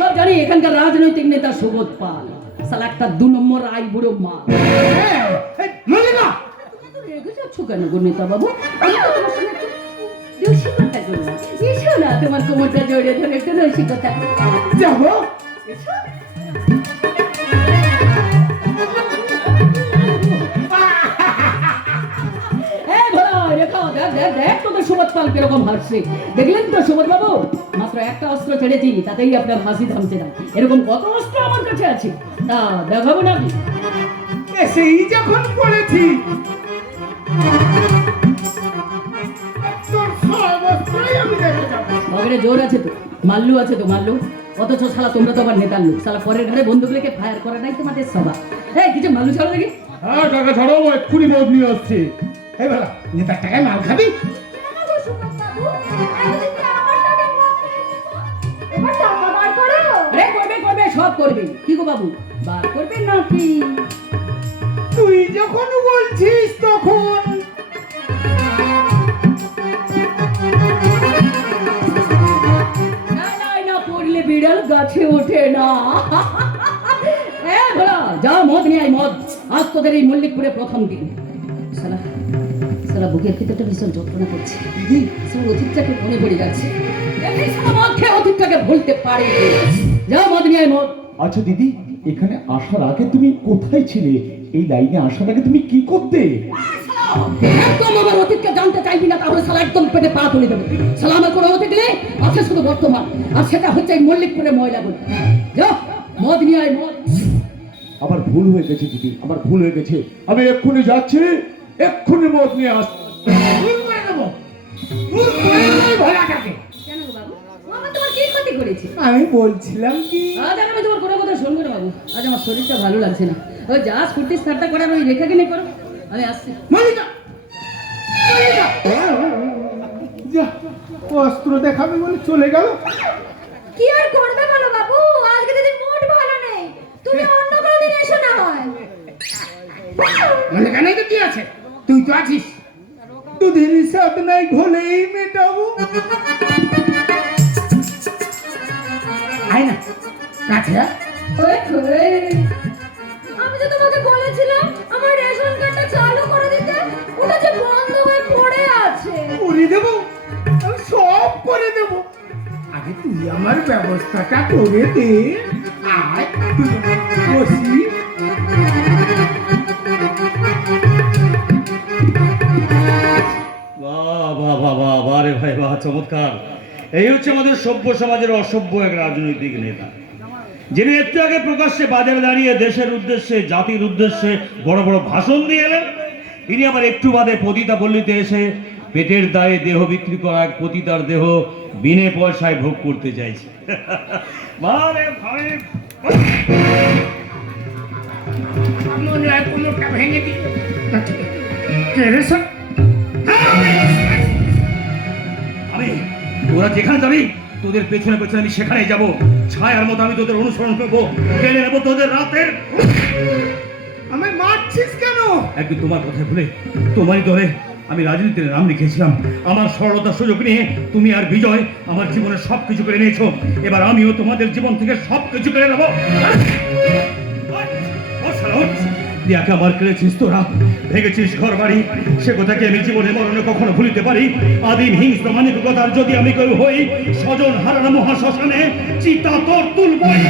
সব জানি এখানকার রাজনৈতিক নেতা সুবোধ পাল সালা একটা 2 নম্বর আই বুড়ো মা। মল্লিকা রেগে যাচ্ছ কেন গো নেতা বাবু? আমি তো তোমার সঙ্গে একটু রসিকতা করলাম। এসো না, তোমার কোমরটা জড়িয়ে ধরে একটু রসিকতা যাবো। এসো। দেখ তোদের সুবোধ পাল কিরকম হাসছে, দেখলেন তো সুবোধ বাবু? মাত্র একটা অস্ত্র ছেড়েছি, তাতেই আপনার হাসি থামছে না। এরকম কত অস্ত্র আমার কাছে আছে, তা দেখাবো না? সেই যখন পড়েছি মগরে জোর আছে তো, মাল্লু আছে তো মাল্লু। অথচ শালা তোমরা তো আবার নেতার লোক, শালা পরের ঘরে বন্দুক লেগে ফায়ার করে নাই তোমাদের সভা। কিছু মাল্লু ছাড়ো দেখি। হ্যাঁ টাকা ছাড়াও এক্ষুনি মদ নিয়ে আসছি। এই বেলা নেতার টাকায় মাল খাবি? করবে সব করবে। কি গো বাবু, বার করবে নাকি? তুই যখন বলছিস তখন না পড়লে বিড়াল গাছে ওঠে না। ভোলা যা মদ নিয়ে আয়, মদ। আজ তোদের এই মল্লিকপুরে প্রথম দিন। শালা শালা বুকের ভিতরটা ভীষণ যন্ত্রণা করছে। অতীতটাকে মনে পড়ে যাচ্ছে। মদ খেয়ে অতীতটাকে ভুলতে পারি। যা মদ নিয়ে আয়, মদ। আচ্ছা দিদি, এখানে আসার আগে তুমি কোথায় ছিলে? এই লাইনে আসার আগে তুমি কি করতে? একদম আমার অতীতকে জানতে চাইবি না, তাহলে শালা একদম পেটে পা তুলে দেবে। শালা আমার কোনো অতীত নেই, আছে শুধু বর্তমান, আর সেটা হচ্ছে এই মল্লিকপুরে ময়লাগুলো। যা মদ নিয়ে আয়, মদ। আমার ভুল হয়ে গেছে দিদি, আমার ভুল হয়ে গেছে। আমি এক্ষুনি যাচ্ছি, এক্ষুনি মদ নিয়ে আস। আমি বলছিলাম কি, আজ আমি তোমার কোনো কথা শুনবো না বাবু। আজ আমার শরীরটা ভালো লাগছে না। ওই যা ফুর্তি স্টার্টটা করার ওই রেখা কিনে করো, আমি আসছি। মল্লিকা যা, অস্ত্র দেখাবে বলে চলে গেল। কি আর করবে বলো বাবু, আজকে যদি মুড ভালো নেই, তুমি অন্য কোনো দিন এসো না হয়। মল্লিকা নাই তো কি আছে, তুই তো আছিস। দুদিন সাথ নাই ঘোলেই মেটাবো। আয় না কাছে। আমি তো তোমাকে বলেছিলাম আমার রেশন কার্ডটা চালু করে দিতে, ওটা যে বন্ধ হয়ে পড়ে আছে। করে দেবো, আমি সব করে দেবো। আগে তুই আমার ব্যবস্থাটা করে দে। আয় বসি। রে ভাই বাহ, চমৎকার। এই হচ্ছে আমাদের সভ্য সমাজের অসভ্য এক রাজনৈতিক নেতা, যিনি একটু আগে প্রকাশ্যে বাজারে দাঁড়িয়ে দেশের উদ্দেশ্যে, জাতির উদ্দেশ্যে বড় বড় ভাষণ দিয়ে এলেন। তিনি আবার একটু বাদে পতিতা পল্লীতে এসে পেটের দায়ে দেহ বিক্রি করা এক পতিতার দেহ বিনে পয়সায় ভোগ করতে চাইছে। মানে ভাই মনে হয় কোমরটা ভেঙে দিল। আমি তোরা যেখানে যাবি তোদের পেছনে পেছনে আমি সেখানেই যাবো। ছায়ার মতো আমি তোদের অনুসরণ করবো, টেনে নেবো তোদের রাতের। আমায় মারছিস কেন? একদিন তোমার কথা ভুলে তোমারই দলে আমি রাজনীতিতে নাম লিখেছিলাম। আমার সরলতার সুযোগ নিয়ে তুমি আর বিজয় আমার জীবনের সবকিছু কেড়ে নিয়েছো। এবার আমিও তোমাদের জীবন থেকে সবকিছু কেড়ে নেবো। দিয়াকে আমার কেড়েছিস তোরা, ভেঙেছিস ঘর বাড়ি, সে কথাকে আমি জীবনে মরণে কখনো ভুলিতে পারি। আদিম হিংস্র মানবিকতার যদি আমি কেউ হই, স্বজন হারানো মহাশ্মশানে চিতা তোর তুলবই।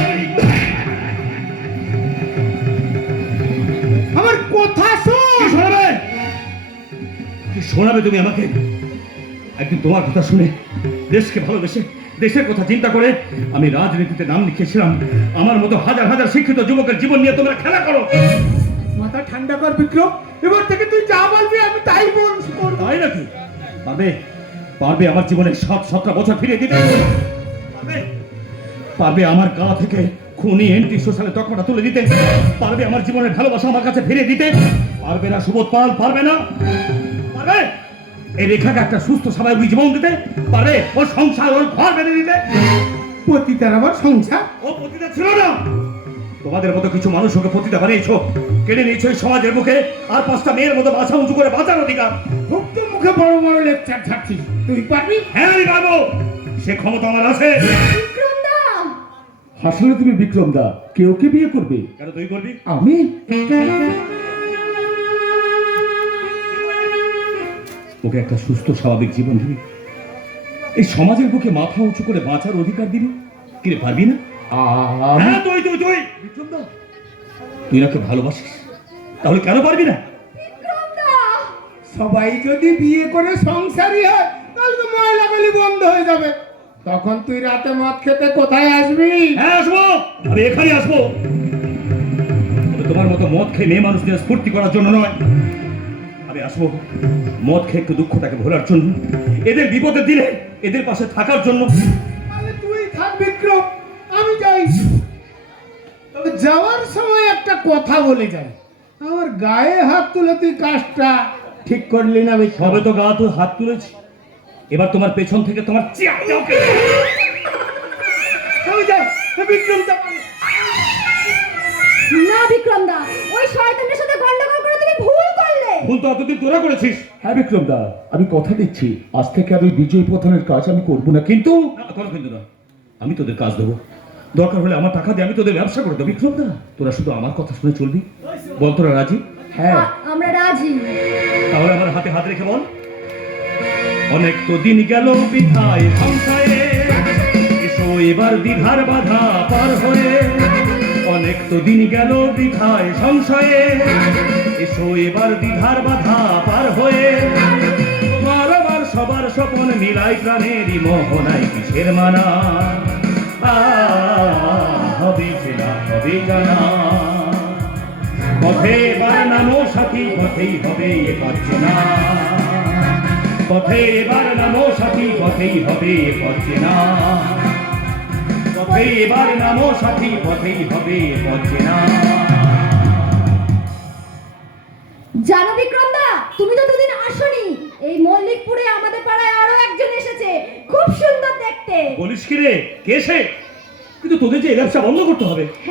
আমার কথা শোন। শোনাবে, কি শোনাবে তুমি আমাকে? একদিন তোমার কথা শুনে, দেশকে ভালোবেসে, দেশের কথা চিন্তা করে আমি রাজনীতিতে নাম লিখেছিলাম। আমার মতো হাজার হাজার শিক্ষিত যুবকের জীবন নিয়ে তোমরা খেলা করো। মাথা ঠান্ডা কর বিক্রম, এবার থেকে তুই যা বলবি আমি তাই বলবো। তাই নাকি? পারবে, পারবে আমার জীবনের 7-7টা বছর ফিরিয়ে দিতে? পারবে, পারবে আমার গা থেকে খুনি এন্টি সোশ্যালের তকমাটা তুলে দিতে? পারবে আমার জীবনের ভালোবাসা আমার কাছে ফিরিয়ে দিতে? পারবে না সুবোধ পাল? পারবে না? পারবে এই রেখাকে একটা সুস্থ স্বাভাবিক জীবন দিতে? পারবে ওর সংসার, ওর ঘর বেঁধে দিতে? পতিতার আবার সংসার? ও পতিতা ছিল না। তোমাদের মতো কিছু মানুষ ওকে পতিতা বানিয়েছো, কেড়ে নিয়েছো এই সমাজের মুখে আর 5টা মেয়ের মতো মাথা উঁচু করে বাঁচার অধিকার। খুব তো মুখে বড় বড় লেকচার ছাড়ছিস, তুই পারবি? হ্যাঁ আমি পারবো, সে ক্ষমতা আমার আছে। হাসলে তুমি বিক্রম দা, কেউ কে বিয়ে করবে? কেন তুই করবি? আমি? ওকে একটা সুস্থ স্বাভাবিক জীবন দিবি, এই সমাজের বুকে মাথা উঁচু করে বাঁচার অধিকার দিবি, কিরে পারবি না? আমি? হ্যাঁ তুই তুই তুই বিক্রম দা, তুই নাকি ভালোবাসিস, তাহলে কেন পারবি না? সবাই যদি বিয়ে করে সংসারী হয় তাহলে তো ময়লা গলি বন্ধ হয়ে যাবে। তখন তুই রাতে মদ খেতে কোথায় আসবি? হ্যাঁ আসবো, আমি এখানে আসবো। তবে তোমার মতো মদ খেয়ে মেয়ে মানুষদের স্ফূর্তি করার জন্য নয়, আমি আসবো মদ খেয়ে একটু দুঃখটাকে ভোলার জন্য, এদের বিপদের দিনে এদের পাশে থাকার জন্য। তাহলে তুই থাক বিক্রম, আমি যাই। তবে যাওয়ার সময় একটা কথা বলে যাই, আমার গায়ে হাত তুলে তুই কাজটা ঠিক করলি না বিক্রম। সবে তো গা তুই হাত তুলেছি, এবার তোমার পেছন থেকে তোমার আমি যাই বিক্রম দা। না বিক্রম দা, ওই শয়তানের সাথে গন্ডগোল করে তুমি ভুল করলে। ভুল তো এতদিন তোরা করেছিস। হ্যাঁ বিক্রম দা, আমি কথা দিচ্ছি আজ থেকে আমি বিজয় প্রধানের কাজ আমি করব না, কিন্তু না, কোনো কিন্তু না, আমি তোদের কাজ দেবো, দরকার হলে আমার টাকা দিয়ে আমি তোদের ব্যবসা করে দেবো। বিক্রম দা, তোরা শুধু আমার কথা শুনে চলবি, বল তোরা রাজি? হ্যাঁ। আমরা রাজি। তাহলে আমার হাতে হাত রেখে বল, অনেক তো দিন গেল বিধায় সংসারে, এসো এবার দ্বিধার বাধা পার হয়ে। অনেক তো দিন গেল বিধায় সংশয়ে, এসো এবার দ্বিধার বাধা পার হয়ে। তোমার আমার সবার স্বপন মিলাই প্রাণেরই মোহনায় কিসের মানা, হবে চেনা হবে জানা। পথে এবার নামো সাথী, পথেই হবে এ পাচ্ছে না। পথে এবার নামো সাথী, পথেই হবে এ পাচ্ছে না। পথে এবার নামো সাথী, পথেই হবে এ পাচ্ছে না। জানো বিক্রম দা, তুমি তো দুদিন আসোনি, এই মল্লিকপুরে আমাদের পাড়ায় আরো একজন এসেছে, খুব সুন্দর দেখতে। বলিস কি রে, কে সে? কিন্তু তোদের যে এই ব্যবসা বন্ধ করতে হবে।